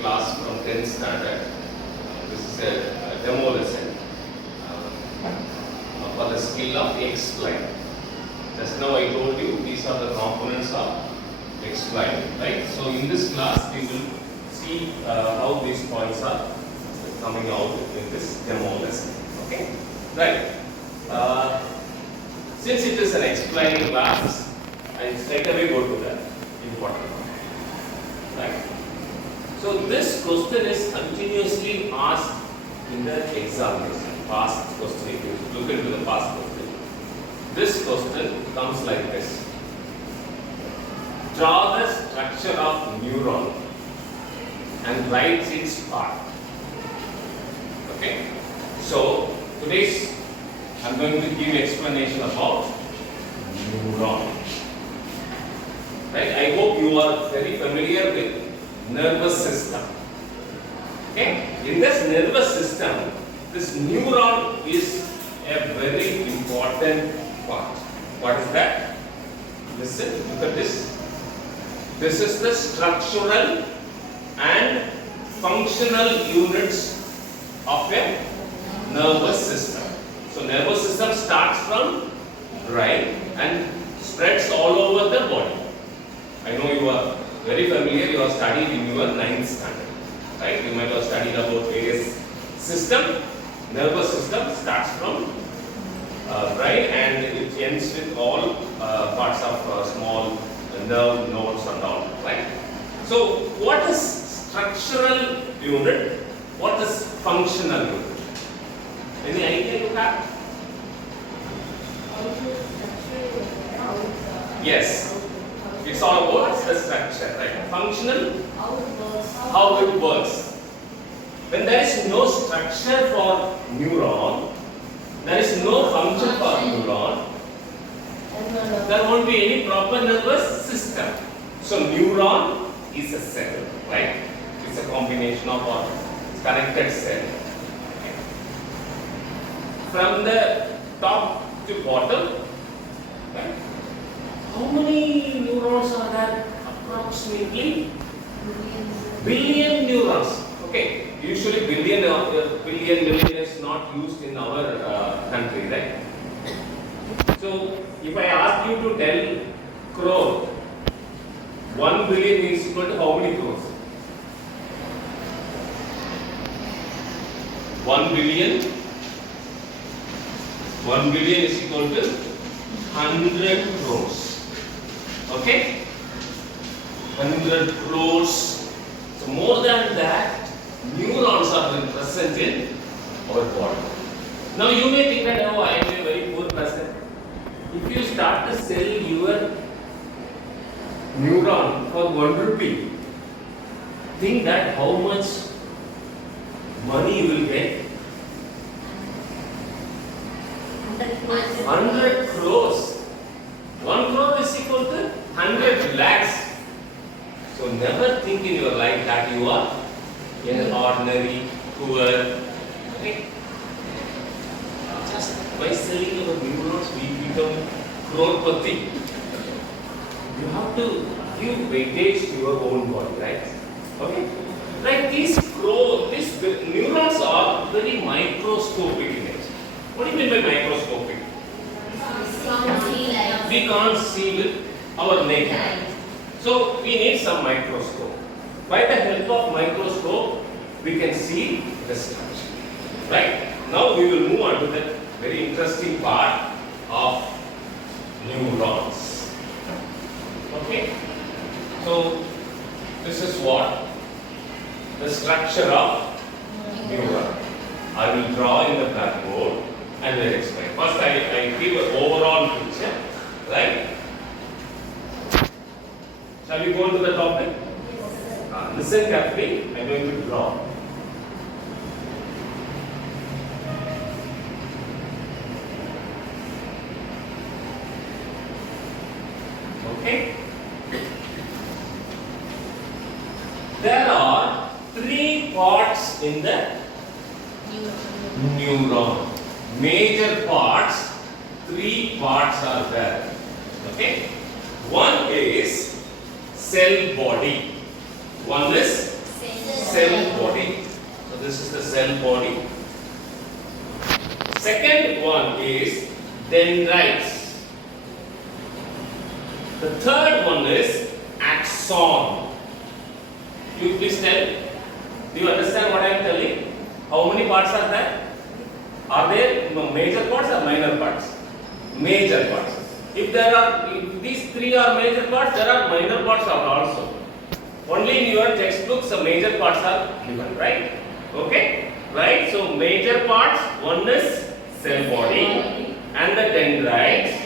class from 10th standard. This is a demo lesson for the skill of explain. Just now I told you these are the components of explain, right? So in this class we will see how these points are coming out in this demo lesson. Okay, right? Since it is an explaining class, I straight away go to the important one. Right? So this question is continuously asked in the examination. Past question, if you look into the past question. This question comes like this. Draw the structure of neuron and write its part. Okay? So today's I'm going to give explanation about neuron. Right? I hope you are very familiar with nervous system. Okay? In this nervous system, this neuron is a very important part. What is that? Listen, look at this. This is the structural and functional units of a nervous system. So nervous system starts from brain and spreads all over the body. I know you are very familiar, you have studied in your 9th standard. Right? You might have studied about various system. Nervous system starts from brain and it ends with all parts of small nerve nodes and all. Right? So what is structural unit? What is functional unit? Any idea you have? Yes. It's all about the structure, right? Functional, how it works. When there is no structure for neuron, there is no function for neuron, there won't be any proper nervous system. So neuron is a cell, right? It's a combination of all connected cell. From the top to bottom, right? How many neurons are there? Approximately billion neurons. Okay, usually billion is not used in our country, right? So if I ask you to tell crore, 1 billion is equal to how many crores? 1 billion. 1 billion is equal to 100 crores. Okay? 100 crores. So more than that, neurons are present in our body. Now you may think that, oh, I am a very poor person. If you start to sell your neuron for 1 rupee, think that how much money you will get. 100 crores. 1 crore is equal to 100 lakhs. So never think in your life that you are an ordinary, poor. Okay? Just by selling our neurons, we become crorepati. You have to give weightage to your own body, right? Okay? Like these neurons are very microscopic in nature. What do you mean by microscopic? We can't see with our naked eye. So we need some microscope. By the help of microscope, we can see the structure. Right? Now we will move on to the very interesting part of neurons. Okay? So this is what? The structure of neuron. I will draw in the blackboard and will explain. First I give an overall picture, right? Shall we go to the topic? Listen carefully, I am going to draw. Okay? There are 3 parts in the neuron. Major parts, 3 parts are there. Okay? One is cell body. One is Cell body. So this is the cell body. Second one is dendrites. The third one is axon. You please tell. Do you understand what I am telling? How many parts are there? Are there major parts or minor parts? Major parts. If these three are major parts, there are minor parts also. Only in your textbooks the major parts are given, right? Okay? Right? So major parts, one is cell body and the dendrites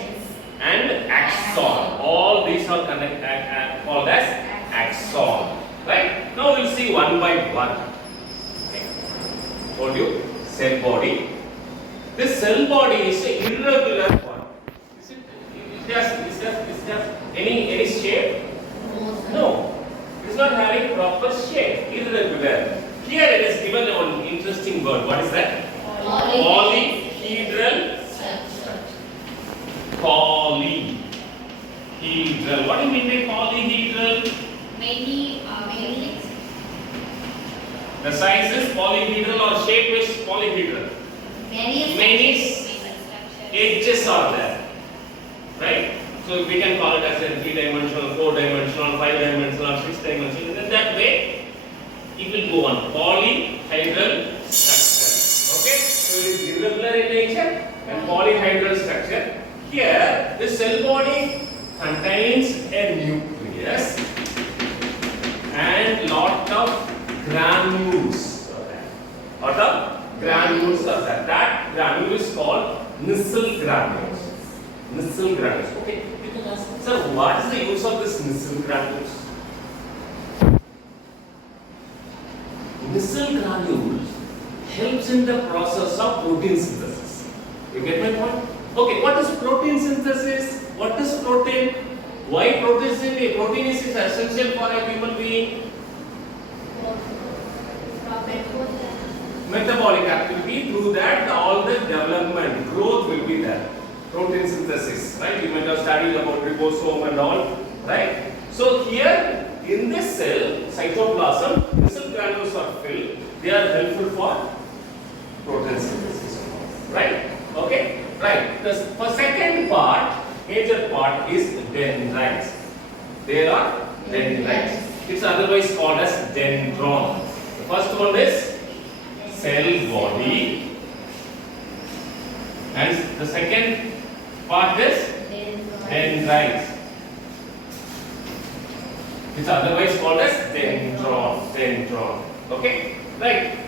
and axon. All these are called as axon. Right? Now we'll see one by one. Okay. Told you, cell body. This cell body is an irregular one. Is just any shape? No. It is not having proper shape. Irregular. Here it is given an interesting word. What is that? Polyhedral structure. Polyhedral. What do you mean by polyhedral? Many The size is polyhedral or shape is polyhedral. Many edges are there. Right? So we can call it as a 3-dimensional, 4-dimensional, 5-dimensional, 6-dimensional. In that way, it will go on. Polyhedral structure. Okay? So it is irregular in nature and polyhedral structure. Here, the cell body contains a nucleus and lot of granules. Lot of granules are there. That granule is called Nissl granules. Nissl granules. Okay. You can ask, sir, what is the use of this Nissl granules? Nissl granules helps in the process of protein synthesis. You get my point? Okay, what is protein synthesis? What is protein? Why protein is essential for a human being? Metabolic activity, through that all the development, growth will be there. Protein synthesis, right? You might have studied about ribosome and all, right? So here in this cell, cytoplasm, Nissl granules are filled. They are helpful for protein synthesis, right? Okay, right. The second part, major part is dendrites. They are dendrites. It's otherwise called as dendron. The first one is cell body, and the second part is dendrites. It's otherwise called as dendron. Okay, right.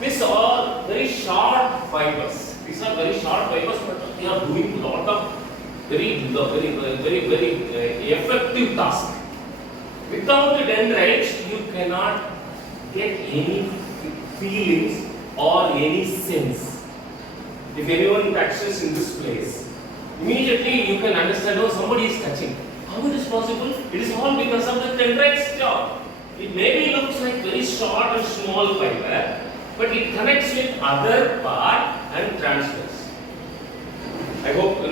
These are very short fibers. These are very short fibers, but they are doing a lot of very effective task. Without the dendrites, you cannot get any feelings or any sense. If anyone touches in this place, immediately you can understand, oh, somebody is touching. How it is possible? It is all because of the dendrites job. It maybe looks like very short and small fiber, but it connects with other part and transfers. I hope in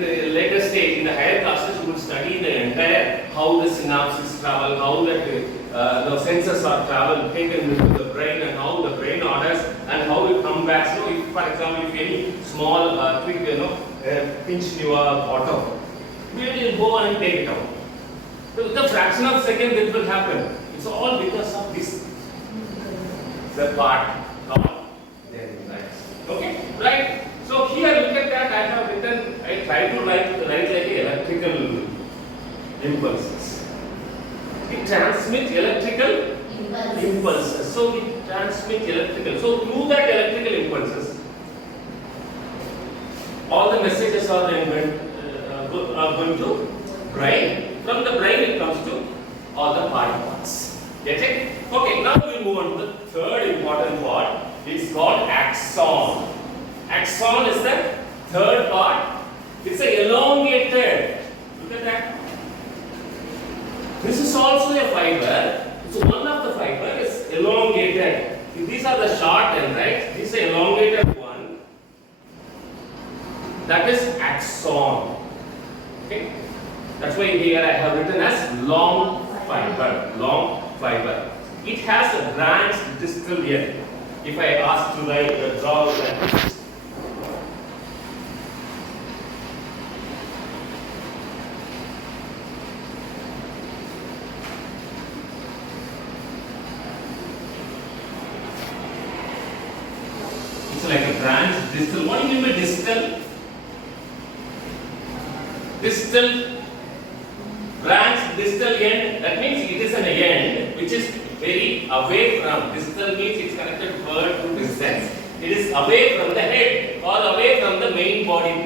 the later stage, in the higher classes, you will study the entire how the synapses travel, how that the senses are travel taken into the brain, and how the brain orders and how it comes back. So, if, for example, if any small twig, pinch in your bottom, we will go and take it out. So, the fraction of a second it will happen. It's all because of this. The part of dendrites. Okay, right? So here look at that. I have written. I try to write like electrical impulses. It transmits electrical impulses. So it transmits electrical. So through that electrical impulses, all the messages are then going to brain. From the brain it comes to all the body parts. Get it? Okay, now we move on to the third important part. It's called axon. Axon is the third part. It's a elongated. Look at that. This is also a fiber. So one of the fiber is elongated. These are the short end, right? This is an elongated one. That is axon. Okay. That's why here I have written as long fiber. Long fiber. it has a branched distal end. If I ask to write, draw like this. It's like a branch distal. What do you mean by distal? Distal, branch distal end, that means it is an end which is very away from. Distal means it's connected word to distance. It is away from the head or away from the main body.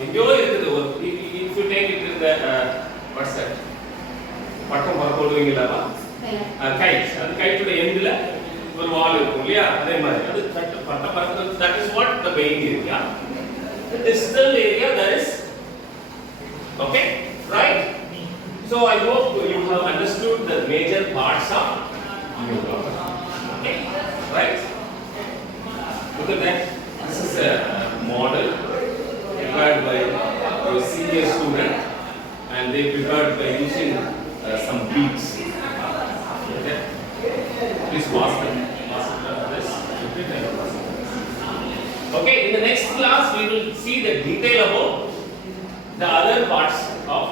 If you take it in the, what's that? Pattam parapoduvingala kite. That kite to the end ஒரு வால் இருக்கும் இல்லையா அதே மாதிரி அது பட்ட பறக்கிறது. That is what the main area. The distal area, that is okay, right? So I hope you have understood the major parts of neuron. Okay, right? Look at that. This is a model prepared by a senior student, and they prepared by using some beads. Okay, please pass this. Okay, in the next class we will see the detail about the other parts of